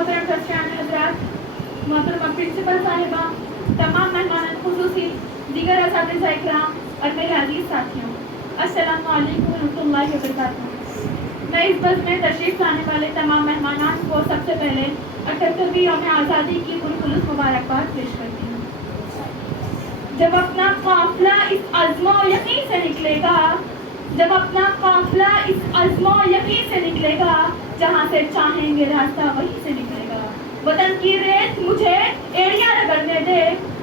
محترم ٹرسٹیان حضرات، محترمہ پرنسپل صاحبہ، تمام مہمان خصوصی، دیگر اساتذہ اکرام اور میرے عزیز ساتھیوں، السلام علیکم ورحمۃ اللہ وبرکاتہ۔ میں اس بس میں تشریف لانے والے تمام مہمانان کو سب سے پہلے 78ویں یوم آزادی کی پرخلوص مبارکباد پیش کرتی ہوں۔ جب اپنا قافلہ اس عزم و یقین سے نکلے گا، جب اپنا قافلہ اس عزم و یقین سے نکلے گا، جہاں سے چاہیں گے راستہ وہیں سے نکلے گا۔ وطن کی ریت مجھے ایڑیاں رگڑنے دے،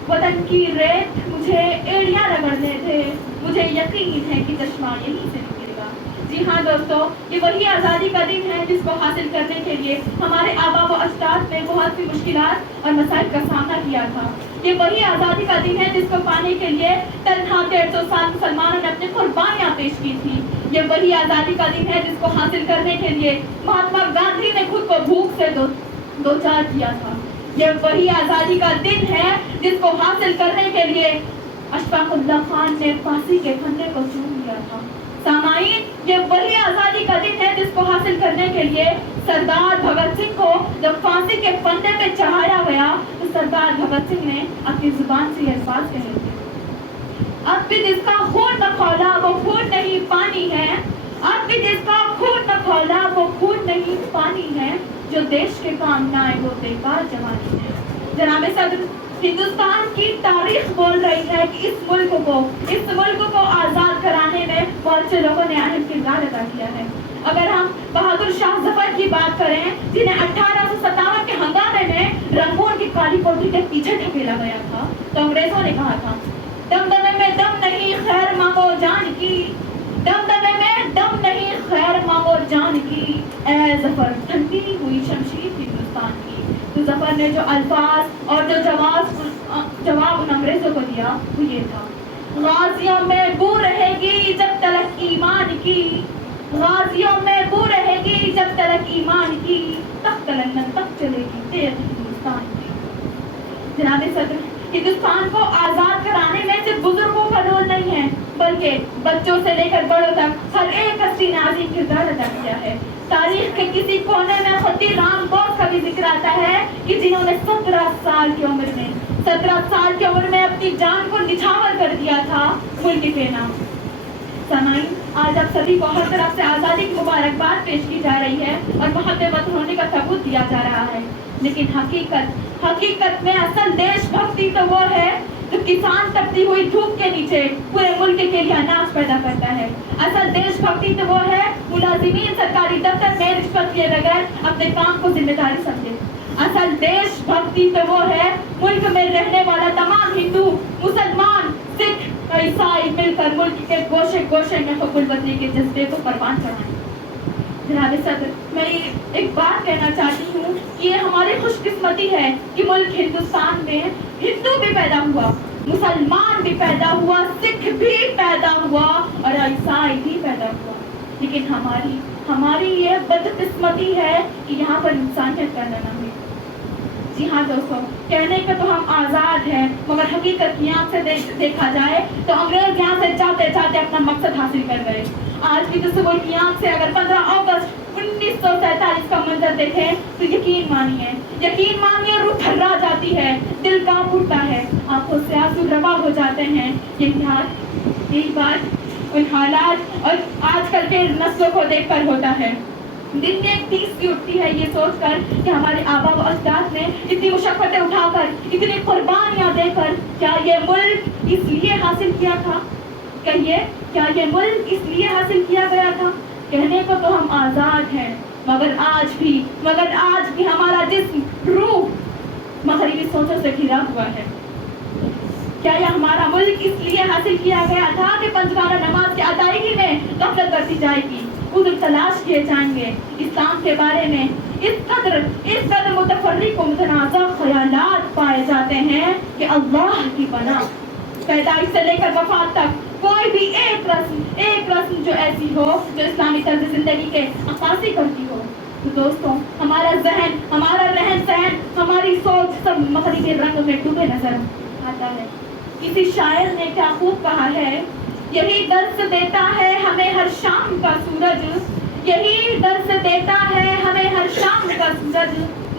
وطن کی ریت مجھے ایڑیاں رگڑنے دے، مجھے یقین ہے کہ چشمہ یہیں سے نکلے گا۔ جی ہاں دوستو، یہ وہی آزادی کا دن ہے جس کو حاصل کرنے کے لیے ہمارے آبا و اجداد نے بہت سی مشکلات اور مسائل کا سامنا کیا تھا۔ یہ وہی آزادی کا دن ہے جس کو پانے کے لیے تنہا 150 سال مسلمانوں نے اپنی قربانیاں پیش کی تھیں۔ یہ وہی آزادی کا دن ہے جس کو حاصل کرنے کے لیے مہاتما گاندھی نے خود کو بھوک سے دوچار کیا تھا۔ یہ وہی آزادی کا دن ہے جس کو حاصل کرنے کے لیے اشفاق اللہ خان نے پھانسی کے پھندے کو چوم لیا تھا۔ سامعین، یہ وہی آزادی کا دن ہے جس کو حاصل کرنے کے لیے سردار بھگت سنگھ کو جب پھانسی کے پھندے پہ چڑھایا گیا تو سردار بھگت سنگھ نے اپنی زبان سے یہ الفاظ کہے تھے: اب بھی جس کا خون نہ کھولا وہ خون نہیں پانی ہے، اب بھی جس کا خون نہ کھولا وہ خون نہیں پانی ہے، جو دیش کے کام نہ آئے وہ بیکار جوانی ہے۔ جناب صدر، ہندوستان کی تاریخ بول رہی ہے کہ اس ملک کو آزاد کرانے میں بہت سے لوگوں نے اہم کردار ادا کیا ہے۔ اگر ہم بہادر شاہ ظفر کی بات کریں، جنہیں 1857 کے ہنگامے میں رنگون کی کالی کوٹھی کے پیچھے ڈھکیلا گیا تھا، تو انگریزوں نے کہا تھا: دمدمے میں دم نہیں خیر مانگو جان کی، دمدمے میں دم نہیں خیر مانگو جان کی، اے ظفر ٹھنڈی ہوئی شمشیر ہندوستان کی۔ تو ظفر نے جو الفاظ اور جو جواب ان انگریزوں کو دیا وہ یہ تھا: غازیوں میں بو رہے گی جب تلک ایمان کی، غازیوں میں بو رہے گی جب تلک ایمان کی، تخت لندن تک چلے گی تیغ ہندوستان کی۔ جناب صدر، ہندوستان کو آزاد کرانے میں صرف بزرگوں کا رول نہیں ہے، بلکہ بچوں سے لے کر بڑوں تک ہر ایک ہستی نے عظیم کردار ادا کیا ہے۔ تاریخ کے کسی کونے میں خطی رام بوس کا بھی ذکر آتا ہے کہ جنہوں نے 17 سال کی عمر میں اپنی جان کو نچھاور کر دیا تھا ملک کے نام۔ سامعین، آج آپ سبھی کو ہر طرف سے آزادی کی مبارکباد پیش کی جا رہی ہے اور محب وطن ہونے کا ثبوت دیا جا رہا ہے، لیکن حقیقت میں اصل دیش بھکتی تو وہ ہے جو کسان تپتی ہوئی دھوپ کے نیچے پورے ملک کے لیے اناج پیدا کرتا ہے۔ اصل دیش بھکتی تو وہ ہے ملازمین سرکاری دفتر میں رشوت لیے بغیر اپنے کام کو ذمہ داری سمجھے۔ اصل دیش بھکتی تو وہ ہے ملک میں رہنے والا تمام ہندو، مسلمان، سکھ، عیسائی مل کر ملک کے گوشے گوشے میں حب الوطنی کے جذبے کو پروان چڑھائیں۔ جناب صدر، میں ایک بات کہنا چاہتی ہوں کہ یہ ہماری خوش قسمتی ہے کہ ملک ہندوستان میں ہندو بھی پیدا ہوا، مسلمان بھی پیدا ہوا، سکھ بھی پیدا ہوا اور عیسائی بھی پیدا ہوا، لیکن ہماری یہ بدقسمتی ہے کہ یہاں پر انسانیت پیدا نہ ہوئی۔ جی ہاں دوستو، کہنے کو تو ہم آزاد ہیں، مگر حقیقت کی آنکھ سے دیکھا جائے تو انگریز یہاں سے چاہتے چاہتے اپنا مقصد حاصل کر گئے۔ آج کی تصور کی آنکھ سے اگر 15 اگست 1947 کا منظر دیکھیں تو یقین مانیے روح تھرا جاتی ہے، دل کانپ اٹھتا ہے، آنکھوں سے آنسو روا ہو جاتے ہیں۔ یہی بات ان حالات اور آج کل کے نسلوں کو دیکھ کر ہوتا ہے۔ دل میں ایک تیس سی اٹھتی ہے یہ سوچ کر کہ ہمارے آبا و اجداد نے اتنی مشقتیں اٹھا کر، اتنی قربانیاں دے کر کیا یہ ملک اس لیے حاصل کیا تھا؟ کہیے، کیا یہ ملک اس لیے حاصل کیا گیا تھا؟ کہنے کو تو ہم آزاد ہیں، مگر آج بھی ہمارا جسم، روح مغربی سوچوں سے گھرا ہوا ہے۔ کیا یہ ہمارا ملک اس لیے حاصل کیا گیا تھا کہ پنجگانہ نماز کی ادائیگی میں غفلت برتی جائے گی، عذر تلاش کیے جائیں گے؟ اسلام کے بارے میں اس قدر متفرق و متنازع خیالات پائے جاتے ہیں کہ اللہ کی پناہ، پیدائش سے لے کر وفات تک کوئی بھی ایک رسم جو ایسی ہو جو اسلامی طرز زندگی کے عکاسی کرتی ہو، تو دوستوں ہمارا ذہن، ہمارا رہن سہن، ہماری سوچ سب مغربی رنگ میں ڈوبے نظر آتا ہے۔ کسی شاعر نے کیا خوب کہا ہے: یہی درس دیتا ہے ہمیں ہر شام کا سورج، یہی درس دیتا ہے ہمیں ہر شام کا سورج،